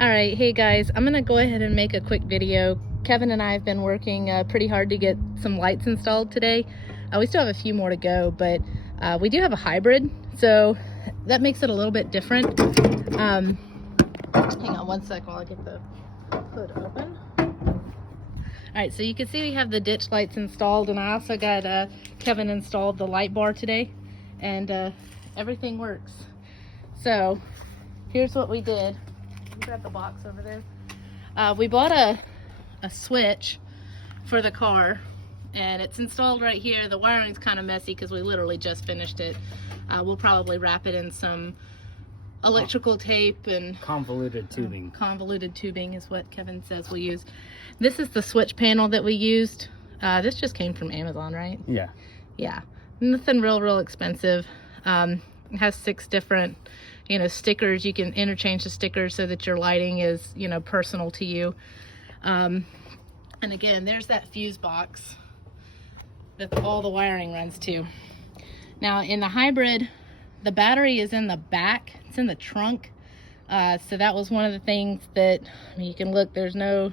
All right, hey guys, I'm gonna go ahead and make a quick video. Kevin and I have been working pretty hard to get some lights installed today. We still have a few more to go, but we do have a hybrid, so that makes it a little bit different. Hang on one sec while I get the hood open. All right, so you can see we have the ditch lights installed, and I also got Kevin installed the light bar today, and everything works. So here's what we did. Grab the box over there. We bought a switch for the car, and it's installed right here. The wiring's kind of messy because we literally just finished it. We'll probably wrap it in some electrical tape and convoluted tubing. Convoluted tubing is what Kevin says we use. This is the switch panel that we used. This just came from Amazon, right? Yeah, nothing real expensive. It has 6 different stickers. You can interchange the stickers so that your lighting is personal to you. And again, there's that fuse box that all the wiring runs to. Now in the hybrid, the battery is in the back, it's in the trunk. So that was one of the things that, I mean, you can look, there's no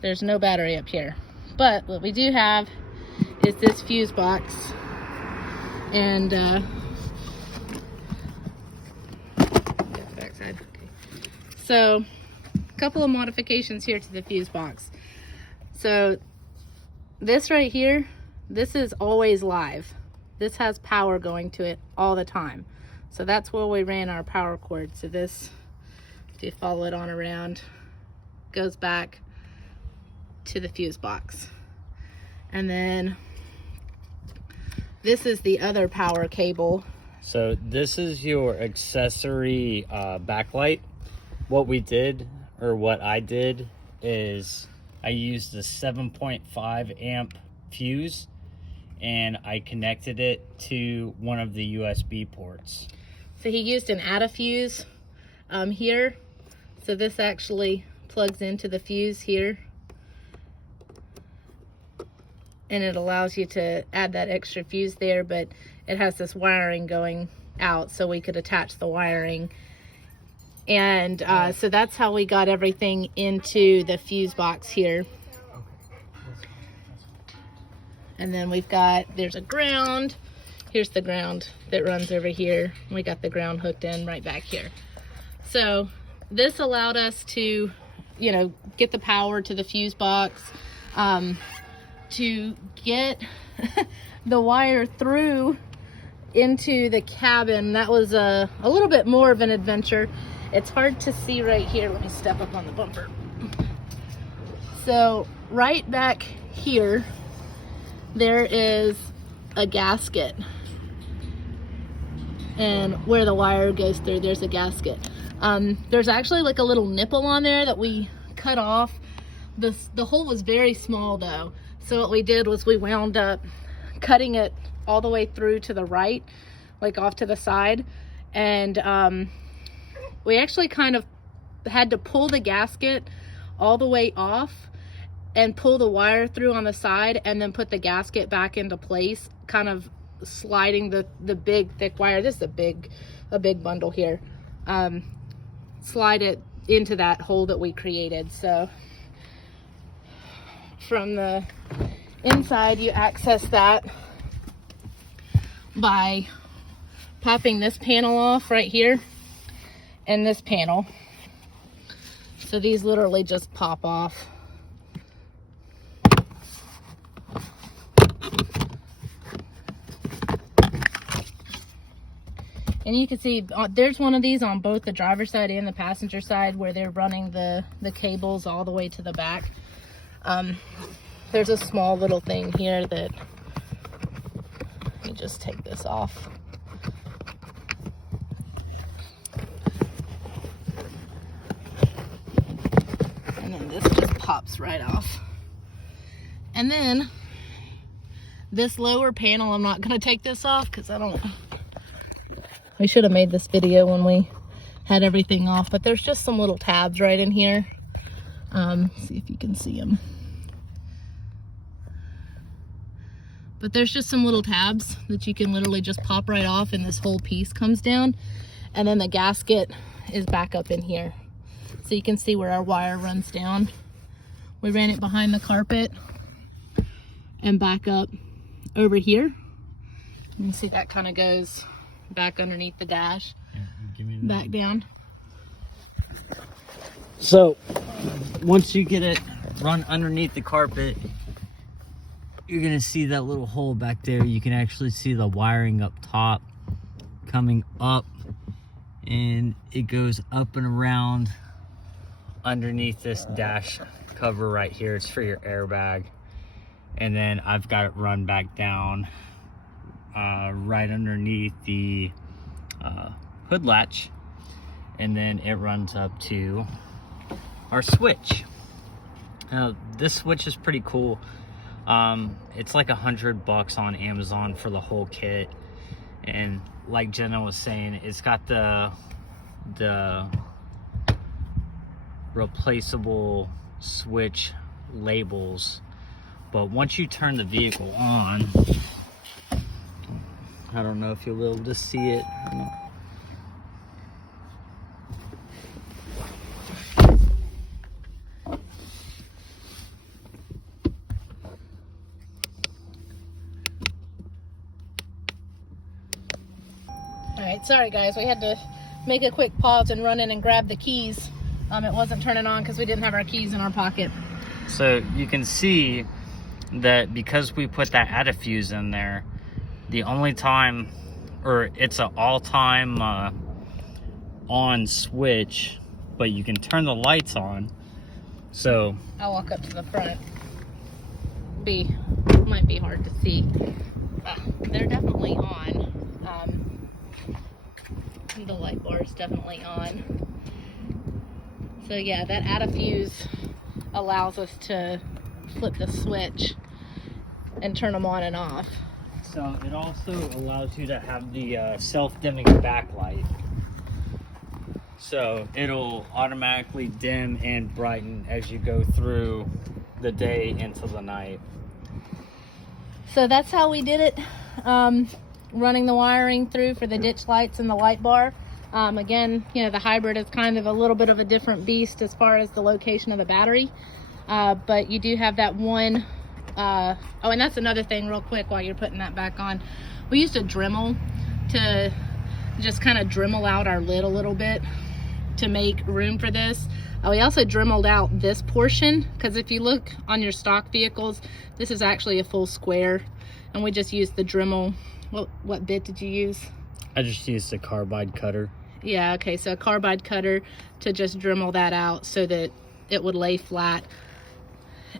battery up here. But what we do have is this fuse box, and so a couple of modifications here to the fuse box. So this right here, this is always live. This has power going to it all the time. So that's where we ran our power cord. So this, if you follow it on around, goes back to the fuse box. And then this is the other power cable. So this is your accessory backlight. What we did, or what I did, is I used the 7.5 amp fuse, and I connected it to one of the USB ports. So he used an add a fuse here. So this actually plugs into the fuse here, and it allows you to add that extra fuse there, but it has this wiring going out, so we could attach the wiring. And so that's how we got everything into the fuse box here. And then we've got, there's a ground. Here's the ground that runs over here. We got the ground hooked in right back here. So this allowed us to, get the power to the fuse box, to get the wire through into the cabin. That was a little bit more of an adventure. It's hard to see right here. Let me step up on the bumper. So right back here, there is a gasket, and where the wire goes through, there's a gasket. There's actually like a little nipple on there that we cut off. The hole was very small though, so what we did was we wound up cutting it all the way through to the right, like off to the side, and we actually kind of had to pull the gasket all the way off and pull the wire through on the side, and then put the gasket back into place, kind of sliding the big thick wire. This is a big bundle here. Slide it into that hole that we created. So from the inside, you access that by popping this panel off right here and this panel. So these literally just pop off. And you can see there's one of these on both the driver's side and the passenger side, where they're running the cables all the way to the back. There's a small little thing here that, let me just take this off. And then this just pops right off. And then this lower panel, I'm not going to take this off because we should have made this video when we had everything off, but there's just some little tabs right in here. See if you can see them. But there's just some little tabs that you can literally just pop right off, and this whole piece comes down, and then the gasket is back up in here. so you can see where our wire runs down. We ran it behind the carpet and back up over here. You can see that kind of goes back underneath the dash, back down. So once you get it run underneath the carpet, you're gonna see that little hole back there. You can actually see the wiring up top coming up, and it goes up and around underneath this dash cover right here. It's for your airbag. And then I've got it run back down right underneath the hood latch, and then it runs up to our switch. Now this switch is pretty cool. It's like $100 on Amazon for the whole kit, and like Jenna was saying, it's got the replaceable switch labels. But once you turn the vehicle on, I don't know if you'll be able to see it. Alright, sorry guys, we had to make a quick pause and run in and grab the keys. It wasn't turning on because we didn't have our keys in our pocket. So you can see that because we put that Adafuse in there, the only time, or it's an all-time on switch, but you can turn the lights on. So I'll walk up to the front. Might be hard to see. They're definitely on. The light bar is definitely on. So yeah, that Adafuse allows us to flip the switch and turn them on and off. So it also allows you to have the self-dimming backlight. So it'll automatically dim and brighten as you go through the day into the night. So that's how we did it. Running the wiring through for the ditch lights and the light bar. Again, you know, the hybrid is kind of a little bit of a different beast as far as the location of the battery. But you do have that one. Oh, and that's another thing real quick while you're putting that back on. We used a Dremel to just kind of Dremel out our lid a little bit to make room for this. We also Dremeled out this portion, because if you look on your stock vehicles, this is actually a full square, and we just used the Dremel. What bit did you use? I just used a carbide cutter. Yeah, okay, so a carbide cutter to just Dremel that out so that it would lay flat,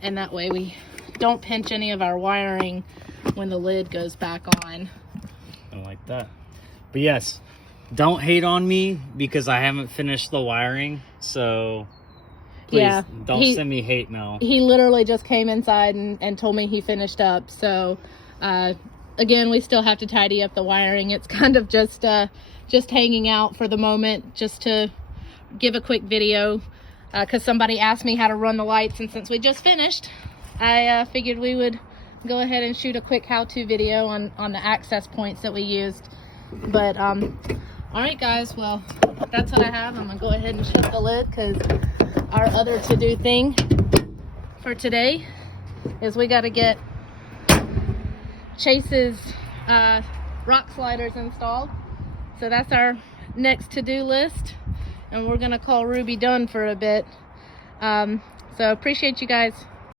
and that way we don't pinch any of our wiring when the lid goes back on. I like that. But yes, don't hate on me because I haven't finished the wiring, so please don't send me hate mail. He literally just came inside and told me he finished up, so again, we still have to tidy up the wiring. It's kind of just hanging out for the moment, just to give a quick video, because somebody asked me how to run the lights, and since we just finished, I figured we would go ahead and shoot a quick how-to video on the access points that we used. But all right guys, well, that's what I have. I'm gonna go ahead and shut the lid, because our other to-do thing for today is we got to get Chase's rock sliders installed. So that's our next to-do list, and we're gonna call Ruby done for a bit. So appreciate you guys